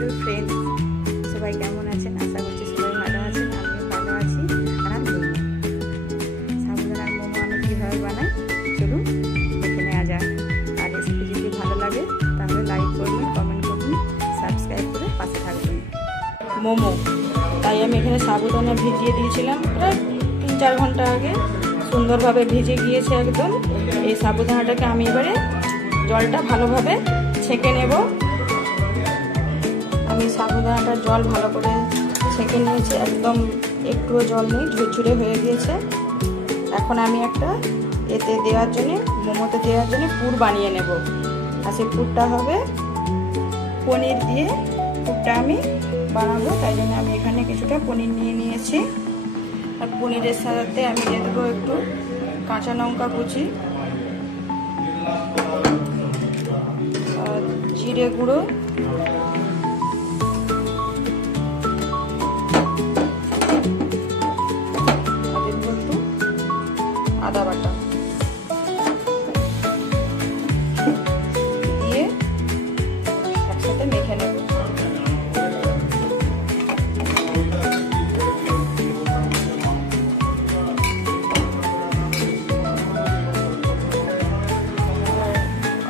Hello friends, সবাই কেমন আছেন? আশা করছি সবাই ভালো আছেন। আমিও ভালো আছি। আর আমি সাবুদানার মোমো আমি কীভাবে বানাই চলুন দেখে নেওয়া যাক। আর রেসিপি যদি ভালো লাগে তাহলে লাইক করবেন, কমেন্ট করবেন, সাবস্ক্রাইব করে পাশে থাকবেন। মোমো তাই আমি এখানে সাবুদানা ভিজিয়ে দিয়েছিলাম প্রায় 3-4 ঘন্টা আগে। সুন্দরভাবে ভিজে গিয়েছে একদম। এই সাবুদানাটাকে আমি এবারে জলটা ভালোভাবে ছেঁকে নেব। আমি সাবুদানাটার জল ভালো করে ছেঁকে নিয়েছি, একদম একটুও জল নেই, ঝুরঝুরে হয়ে গিয়েছে। এখন আমি একটা এতে দেওয়ার জন্য, মোমোতে দেওয়ার জন্য পুর বানিয়ে নেব। আর সেই পুরটা হবে পনির দিয়ে। পুরটা আমি বানাবো, তাই জন্য আমি এখানে কিছুটা পনির নিয়ে নিয়েছি। আর পনিরের সাথে আমি দিয়ে দেবো একটু কাঁচা লঙ্কা কুচি, জিরে গুঁড়ো, আদা বাটা দিয়ে একসাথে মেখে নেব।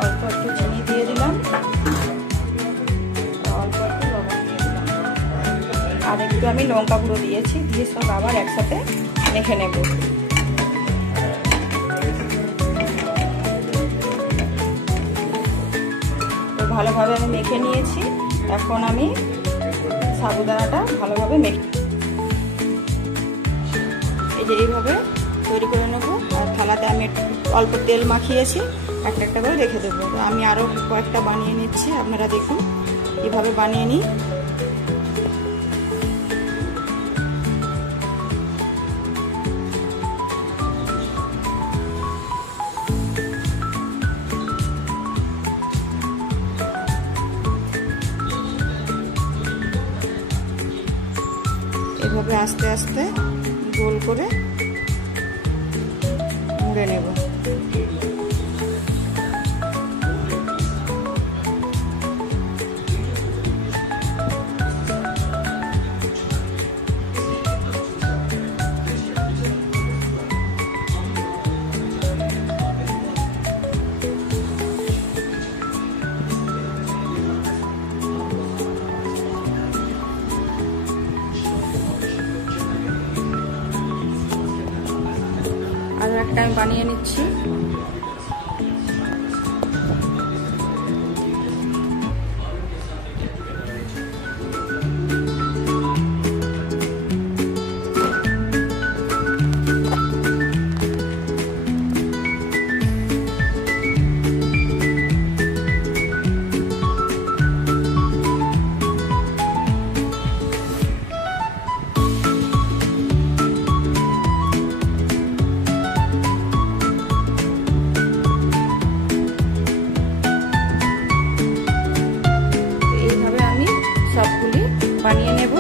অল্প একটু চিনি দিয়ে দিলাম, অল্প একটু লবণ দিয়ে দিলাম, আর একটু আমি লঙ্কা গুঁড়ো দিয়েছি। দিয়ে সব আবার একসাথে মেখে নেব। ভালোভাবে আমি মেখে নিয়েছি। এখন আমি সাবুদানাটা ভালোভাবে মেখে এই যে এইভাবে তৈরি করে নেব। আর থালাতে আমি অল্প তেল মাখিয়েছি, একটা একটা করে রেখে দেবো। তো আমি আরও কয়েকটা বানিয়ে নিচ্ছি, আপনারা দেখুন এভাবে বানিয়ে নিই। এভাবে আস্তে আস্তে গোল করে মুড়ে নেব। আর একটা আমি বানিয়ে নিচ্ছি। সবগুলি বানিয়ে নেব।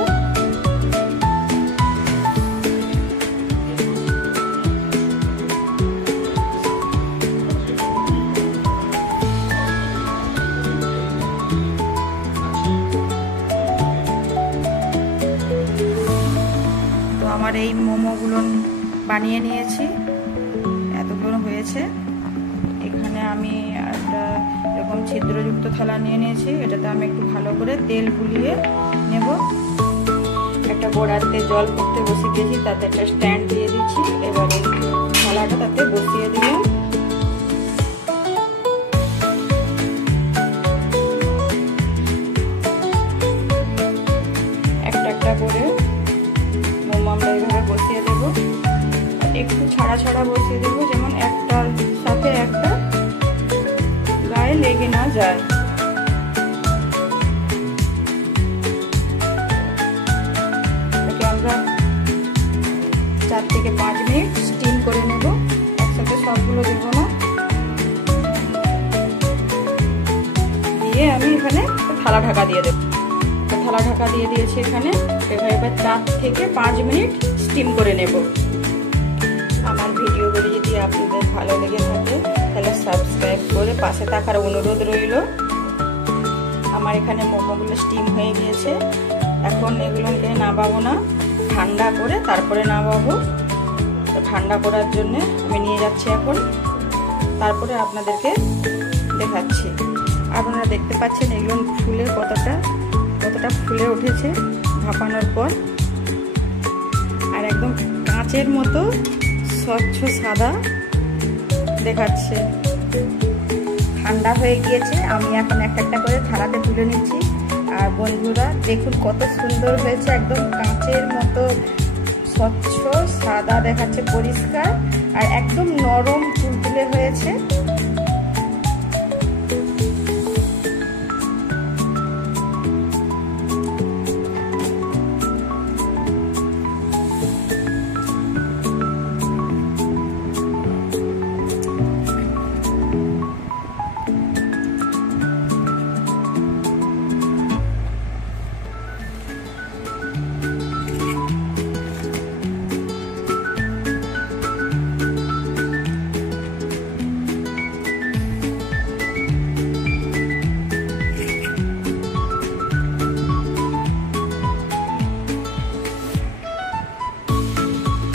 তো আমার এই মোমোগুলো বানিয়ে নিয়েছি, এতগুলো হয়েছে। এখানে আমি একটা এরকম ছিদ্রযুক্ত থালা নিয়ে নিয়েছি। এটাতে আমি একটু ভালো করে তেল বুলিয়ে নেব। একটা গোড়াতে জল করতে বসিয়ে দিয়েছি, তাতে একটা স্ট্যান্ড দিয়ে দিচ্ছি। এবারে থালাটা তাতে বসিয়ে দিলাম। একটা একটা করে মোমো আমরা এইভাবে বসিয়ে দেব। একটু ছাড়া ছাড়া বসিয়ে দেবো, যেমন একটার সাথে একটা গায়ে লেগে না যায়। এটাকে আমরা 4 থেকে 5 মিনিট স্টিম করে নেব। একসাথে সবগুলো দেবো না। দিয়ে আমি এখানে থালা ঢাকা দিয়ে দেবো। থালা ঢাকা দিয়ে দিয়েছি এখানে। এবার 4 থেকে 5 মিনিট স্টিম করে নেব। আমার ভিডিওগুলি যদি আপনাদের ভালো লেগে থাকে তাহলে সাবস্ক্রাইব করে পাশে থাকার অনুরোধ রইল। আমার এখানে মোমোগুলো স্টিম হয়ে গিয়েছে। এখন এগুলোকে নামাবো না, ঠান্ডা করে তারপরে নামাবো। তো ঠান্ডা করার জন্য আমি নিয়ে যাচ্ছি এখন, তারপরে আপনাদেরকে দেখাচ্ছি। আপনারা দেখতে পাচ্ছেন এগুলো ফুলে কতটা ফুলে উঠেছে ভাপানোর পর, আর একদম কাঁচের মতো স্বচ্ছ সাদা দেখাচ্ছে। ঠান্ডা হয়ে গিয়েছে, আমি এখন একটা একটা করে থালাতে তুলে নিচ্ছি। আর বন্ধুরা দেখুন কত সুন্দর হয়েছে, একদম কাঁচের মতো স্বচ্ছ সাদা দেখাচ্ছে, পরিষ্কার আর একদম নরম তুলতুলে হয়েছে।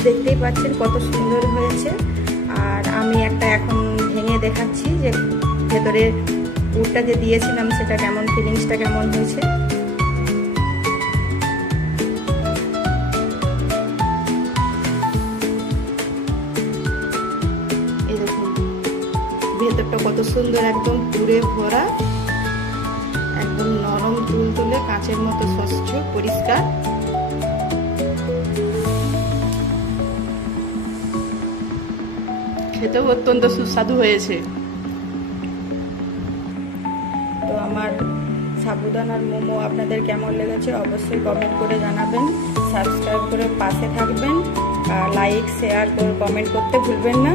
দেখতেই পাচ্ছেন কত সুন্দর হয়েছে। আর আমি একটা এখন ভেঙে দেখাচ্ছি যে ভেতরে পুরটা যে দিয়েছিলাম সেটা কেমন, ফিলিংসটা কেমন হয়েছে। এই দেখুন ভেতরটা কত সুন্দর, একদম পুরে ভরা, একদম নরম তুলতুলে কাঁচের মতো স্বচ্ছ পরিষ্কার। খেতেও অত্যন্ত সুস্বাদু হয়েছে। তো আমার সাবুদানার মোমো আপনাদের কেমন লেগেছে অবশ্যই কমেন্ট করে জানাবেন, সাবস্ক্রাইব করে পাশে থাকবেন, লাইক শেয়ার করে কমেন্ট করতে ভুলবেন না।